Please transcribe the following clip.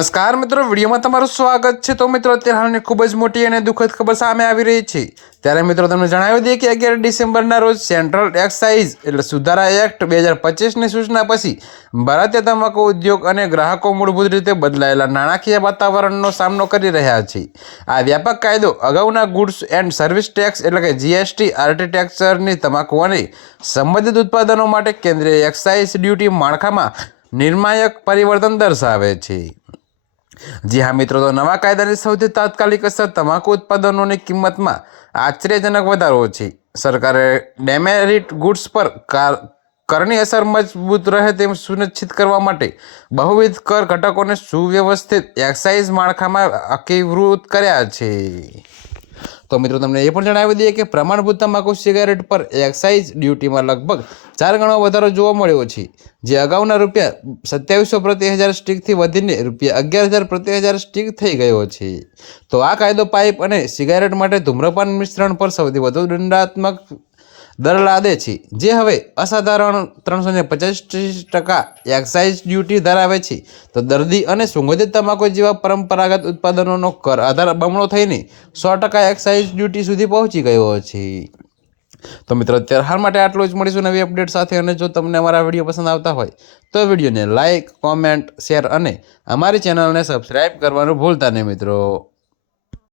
નમસ્કાર મિત્રો, વિડીયોમાં તમારું સ્વાગત છે। તો મિત્રો, અત્યારે હાલની ખૂબ જ મોટી અને દુઃખદ ખબર સામે આવી રહી છે। ત્યારે મિત્રો તમને જણાવી દઈએ કે 11 ડિસેમ્બરના રોજ સેન્ટ્રલ એક્સાઇઝ એટલે સુધારા એક્ટ 2025ની સૂચના પછી ભારતીય તમાકુ ઉદ્યોગ અને ગ્રાહકો મૂળભૂત રીતે બદલાયેલા નાણાકીય વાતાવરણનો સામનો કરી રહ્યા છે। આ વ્યાપક કાયદો અગાઉના ગુડ્સ એન્ડ સર્વિસ ટેક્સ એટલે કે જીએસટી આર્કિટેક્ચરની તમાકુ અને સંબંધિત ઉત્પાદનો માટે કેન્દ્રીય એક્સાઇઝ ડ્યુટી માળખામાં નિર્ણાયક પરિવર્તન દર્શાવે છે। જી હા મિત્રો, તો નવા કાયદાની સૌથી તાત્કાલિક અસર તમાકુ ઉત્પાદનોની કિંમતમાં આશ્ચર્યજનક વધારો છે। સરકારે ડેમેરિટ ગુડ્સ પર કરની અસર મજબૂત રહે તેમ સુનિશ્ચિત કરવા માટે બહુવિધ કર ઘટકોને સુવ્યવસ્થિત એક્સાઇઝ માળખામાં એકીકૃત કર્યા છે। તો મિત્રો, તમને એ પણ જણાવી દઈએ કે પ્રમાણભૂત તમાકુ સિગારેટ પર એક્સાઇઝ ડ્યુટીમાં લગભગ 4 ગણો વધારો જોવા મળ્યો છે, જે અગાઉના ₹2700 પ્રતિ હજાર સ્ટિકથી વધીને ₹11,000 પ્રતિ હજાર સ્ટિક થઈ ગયો છે। તો આ કાયદો પાઇપ અને સિગારેટ માટે ધૂમ્રપાન મિશ્રણ પર સૌથી વધુ દંડાત્મક દર લાદે છે, જે હવે અસાધારણ 385% એક્સાઇઝ ડ્યુટી ધરાવે છે। તો દર્દી અને સુગંધિત તમાકુ જેવા પરંપરાગત ઉત્પાદનોનો કર આધાર બમણો થઈને 100% એક્સાઇઝ ડ્યુટી સુધી પહોંચી ગયો છે। તો મિત્રો, અત્યારે હાલ માટે આટલું જ। મળીશું નવી અપડેટ સાથે। અને જો તમને અમારા વિડીયો પસંદ આવતા હોય તો વિડીયોને લાઇક, કોમેન્ટ, શેર અને અમારી ચેનલને સબસ્ક્રાઈબ કરવાનું ભૂલતા નહીં મિત્રો।